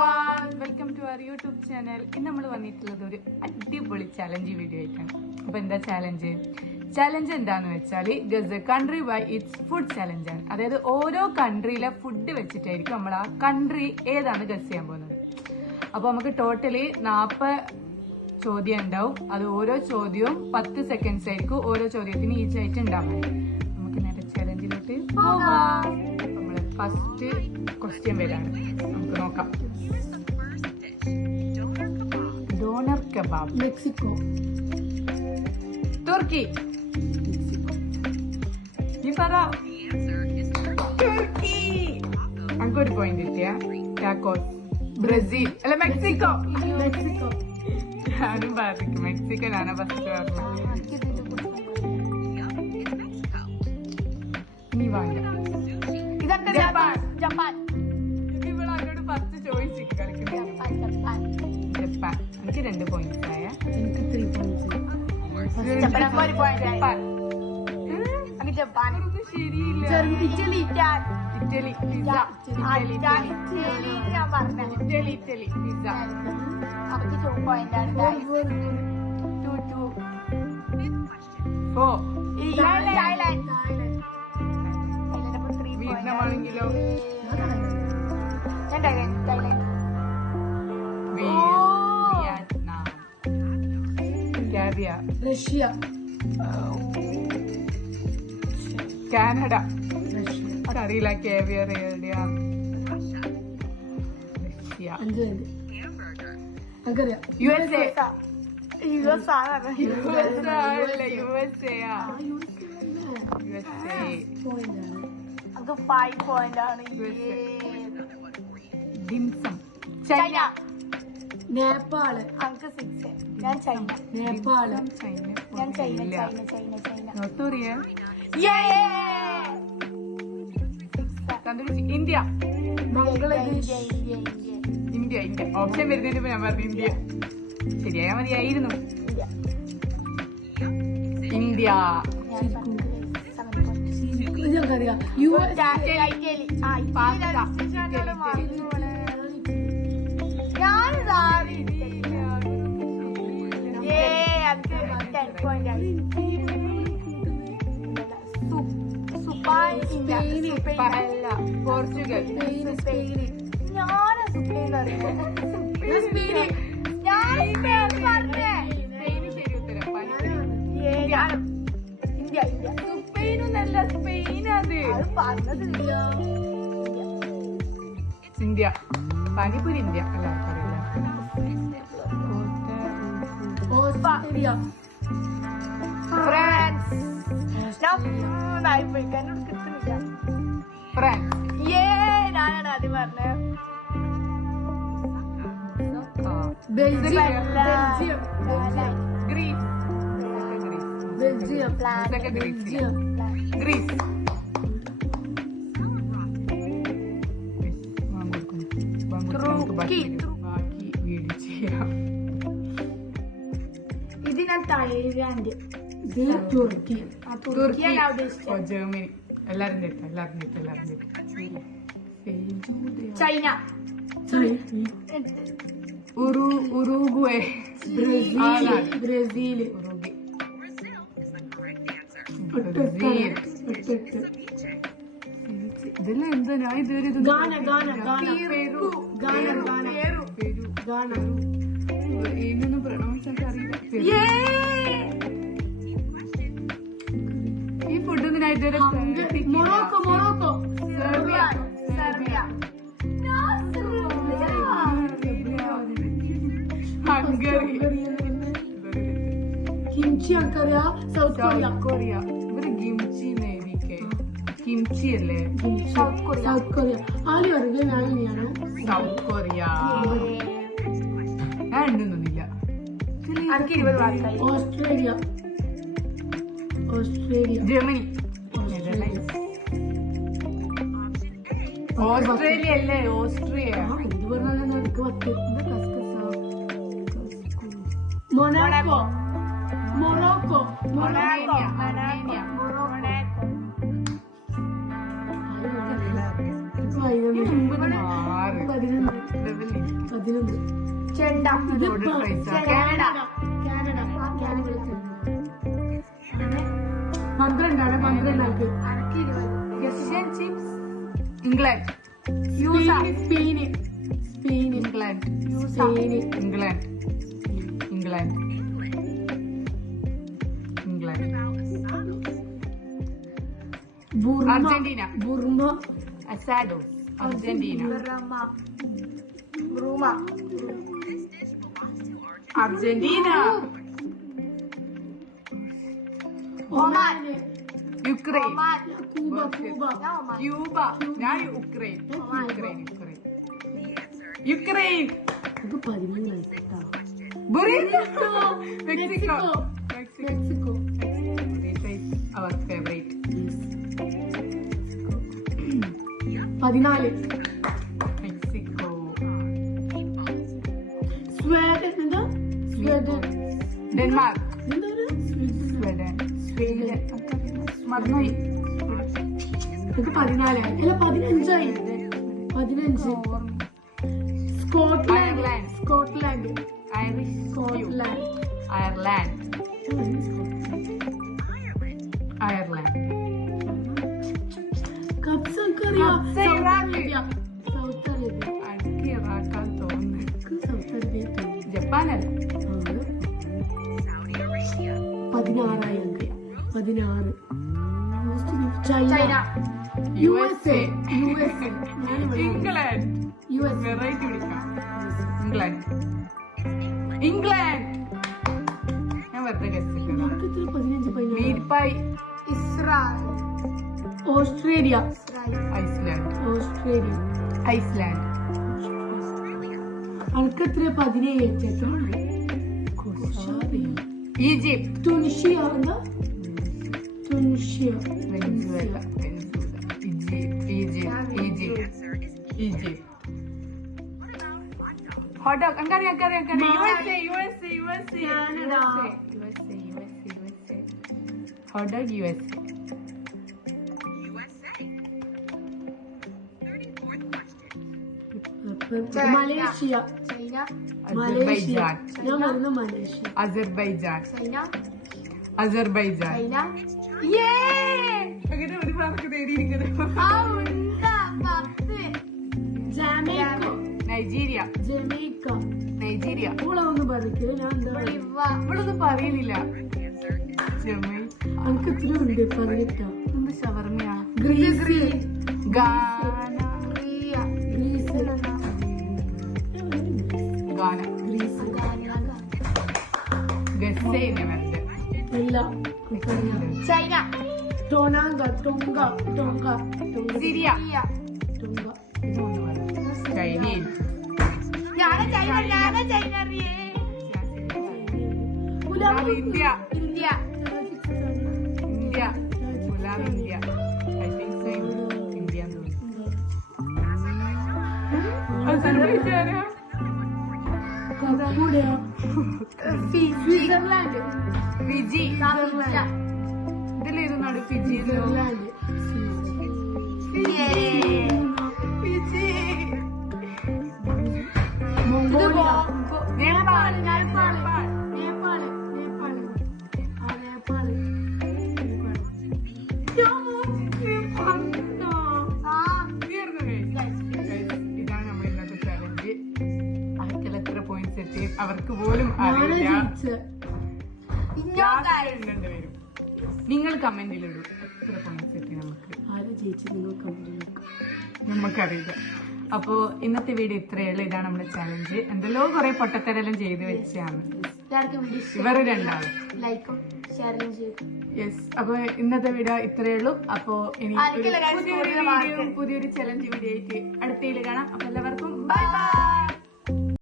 everyone, welcome to our YouTube channel. ഇന്ന് നമ്മൾ വന്നിട്ടുള്ളത് ഒരു അടിപൊളി ചലഞ്ച് വീഡിയോ ആയിട്ടാണ്. അപ്പോൾ എന്താ ചലഞ്ച്? ചലഞ്ച് എന്താന്ന് വെച്ചാൽ guess a country by its food challenge ആണ്. അതായത് ഓരോ കൺട്രിയിലെ ഫുഡ് വെച്ചിട്ടായിരിക്കും നമ്മൾ ആ കൺട്രി ഏതാണ് ഗസ് ചെയ്യാൻ പോകുന്നത്. അപ്പോൾ നമുക്ക് ടോട്ടലി 40 ചോദ്യം ഉണ്ടാവും. അത് ഓരോ ചോദ്യവും 10 സെക്കൻഡ്സ് ആയിരിക്കും. ഓരോ ചോദ്യത്തിന് ഈച്ച് ആയിട്ട് ഉണ്ടാവും. നമുക്ക് നേരെ ചലഞ്ചിലോട്ട് പോകാം. നമ്മള് ഫസ്റ്റ് ക്വസ്റ്റ്യൻ വരാണ്. നമുക്ക് നോക്കാം. Doner kebab, Mexico. തുർക്കി. നീ പറ. തുർക്കി. നമുക്കൊരു പോയിന്റ് കിട്ടിയ. Tacos, Brazil. അല്ല, മെക്സിക്കോ. മെക്സിക്കോ. ഞാനും പറഞ്ഞു മെക്സിക്കോ. ഞാനാ ഫസ്റ്റ് പറഞ്ഞു. നീ വാങ്ങ. ജപ്പാൻ. ജപ്പാൻ. ഇവിടെ അവരോട് ഫസ്റ്റ് ചോയ്സ് കളിക്കുന്നത്. ജപ്പാൻ. എനിക്ക് 2 പോയിന്റ്സ് ആയ. എനിക്ക് 3 points. ജപ്പാൻ ശരിയില്ല. Italy. Italy. Pizza. Italy. Pizza. 4. വിയറ്റ്നാമാണെങ്കിലോ? Vietnam. Caviar. Russia. Canada. Russia. അറിയില്ല കാവിയർ എവിടെയാ. റഷ്യ. 5 നമുക്കറിയാം. USA. USA. നമുക്ക് 5 പോയിന്റ് ആണ്. ഡിംസം. ചൈന. നേപ്പാള്. നമുക്ക് 6. ഞാൻ ചൈന. നേപ്പാള്. ഞാൻ China. North Korea. India. Bangladesh. India. Option വരുന്നതിന് മുമ്പ് ഞാൻ പറഞ്ഞു ഇന്ത്യ. ശരിയായ മതിയായിരുന്നു. ഇന്ത്യ. ഞങ്ങൾക്കറിയാം. പോർച്ചുഗൽ. സ്പെയിനൊന്നല്ല, സ്പെയിനത്. ഇന്ത്യ. പാനിപ്പൂരി. ഇന്ത്യ. എല്ലാവർക്കും ഓസ്ട്രേലിയ. ഫ്രാൻസ്. ഫ്രാൻസ്. ഞാനാണ് ആദ്യം പറഞ്ഞത്. Belgium. Greece. Belgium. Belgium. Greece. ബാക്കി വീഡിയോ ചെയ്യാം. ഇത് ഞാൻ തായ്ലാൻഡ്. ഇത് തുർക്കി. തുർക്കിയാണ് ഉദ്ദേശിച്ചത്. ജർമ്മനി. എല്ലാരും തെറ്റാ. ചൈന. ഉറുഗ്വേ. ബ്രസീൽ. ഇതെല്ലാം എന്താ ഞാൻ ഇതുവരെ ഇതൊന്നും പ്രൊണൗൺസ് അറിയില്ല. ഈ ഫുഡൊന്നും ഞാൻ ഇതുവരെ. മൊറോക്കോ. സെർബിയ. ഹംഗറി. കിംചി നമുക്കറിയാം. South Korea. ഇവര് ഗിംചി കിംചി അല്ലേ? South Korea. ആദ്യം അറിയില്ല. ഞാനാണ് സൗത്ത് കൊറിയ. ഞാൻ ഉണ്ടെന്നൊന്നില്ല. എനിക്ക് 20 മാർക്കായി. ഓസ്ട്രേലിയ. ജർമ്മനി. ഓസ്ട്രേലിയ അല്ലേ? ഓസ്ട്രിയ. ഇത് പറഞ്ഞാൽ എനിക്ക് 10. മൊണാക്കോ. 11 6 11 ലെവലിൽ 11 ചെണ്ട ഓർഡർ പ്രൈസ് കാനഡ കാനഡ 12 ആണ് 12 ആൾക്ക് അനക്ക് 20 Russian chips England Spain England Spain England England England Burma Argentina Burma asado Argentina റൂമ Argentina Oman Ukraine Oman Cuba Cuba Cuba ഞാൻ യുക്രൈൻ യുക്രൈൻ ഇത് 13 ആയിട്ടാ burrito Mexico Mexico Burrito is our favorite. 14 Mexico. Sweden എന്താ Sweden Denmark. എന്താണ് Sweden. Sweden. മറന്നുപോയി. ഇത് 14 അല്ല 15 ആയി 15 Scotland Ireland. Scotland Irish. Scotland Ireland. Ireland. കപ്സ് എനിക്കറിയാം കപ്സ് ഇറാഖ്. സൗത്ത് അറേബ്യ അടിക്ക് ഇറാക്കാൻ തോന്നുന്നു. സൗത്ത് അറേബ്യ ജപ്പാനല്ല. 16 ആയി 16 China China USA England. USA variety വിളിക്കാം. ഇംഗ്ലണ്ട്. ഇംഗ്ലണ്ട്. ഞാൻ വെറുതെ ഗസ് ചെയ്തതാ. 15 meat pie. Israel Australia Iceland. Australia Iceland. അനക്കെത്ര 17 എത്ര ഈജിപ്ത്. തുനിഷ്യ എന്താ തുനിഷ്യ വെനിസുവേല. ഈജിപ്ത്. ഹോട്ടോഗ് അങ്കറിയാം USA. Hot dog USA. Malaysia China Malaysia Azerbaijan. ഞാൻ പറയുന്ന Malaysia Azerbaijan. China Azerbaijan. China അങ്ങനെ ഒരു മാർക്ക് നേടിയിരിക്കുന്നത്. Jamaica Nigeria. ജമൈക്ക ഓളൊന്നും പറഞ്ഞില്ല ഞാൻ എന്താ ഇവളൊന്നും പറയുന്നില്ല. ജമൈ. അനക്ക് എത്ര ഉണ്ട് 18 എന്ത് ഷവർമയാ? ഗ്രീസ് ഗാന. ഗ്രീസ് ഗാന. ഗ്രീസ് ഗസ്സേനെ വെറുതെ. അല്ല എനിക്കറിയാം ചൈന ടൊങ്ക സിരിയ. ടൊങ്ക ഇതൊന്നും പറയാം. ചൈനയിൽ. ചൈന അറിയേ ഇന്ത്യ. India India. ഗുലാം India. I think so India എന്ന് തോന്നുന്നു. അസർബൈജാനാ? കപ്പുടെ സ്വിറ്റ്സർലാൻഡ് ഫിജി. ഇതിലേതൊന്നാണ് Fiji? Switzerland Fiji. Mongolia Nepal. Nepal ആ നേപ്പാള് ഇതാണ് നമ്മൾ ഇന്നത്തെ ചാലഞ്ച്. ആർക്കെല്ലാം എത്ര പോയിന്റ്സ് എത്തി അവർക്ക് പോലും ഞാനാ അറിയില്ല. ജയിച്ചത് വരും. നിങ്ങൾ കമന്റിലിടും എത്ര പോയിന്റ്സ് എത്തി നമുക്ക്. ആരാ ജയിച്ചത് നിങ്ങൾ കമന്റ് നമുക്കറിയില്ല. അപ്പോ ഇന്നത്തെ വീഡിയോ ഇത്രയേ ഉള്ളൂ. ഇതാണ് നമ്മുടെ ചാലഞ്ച്. എന്തെല്ലോ കുറെ പൊട്ടത്തരെല്ലാം ചെയ്ത് വെച്ചാണ് ഇവര് രണ്ടാളും. ലൈക്കും ഷെയറും ചെയ്തു. യെസ്. അപ്പൊ ഇന്നത്തെ വീഡിയോ ഇത്രയേ ഉള്ളൂ. അപ്പോ ഇനി ആർക്കെല്ലാം guys പുതിയൊരു കൂടുതൽ വീഡിയോ mark? പുതിയൊരു ചലഞ്ച് വീഡിയോ ആയിട്ട് അടുത്തതിൽ കാണാം. അപ്പൊ എല്ലാവർക്കും ബൈ ബൈ.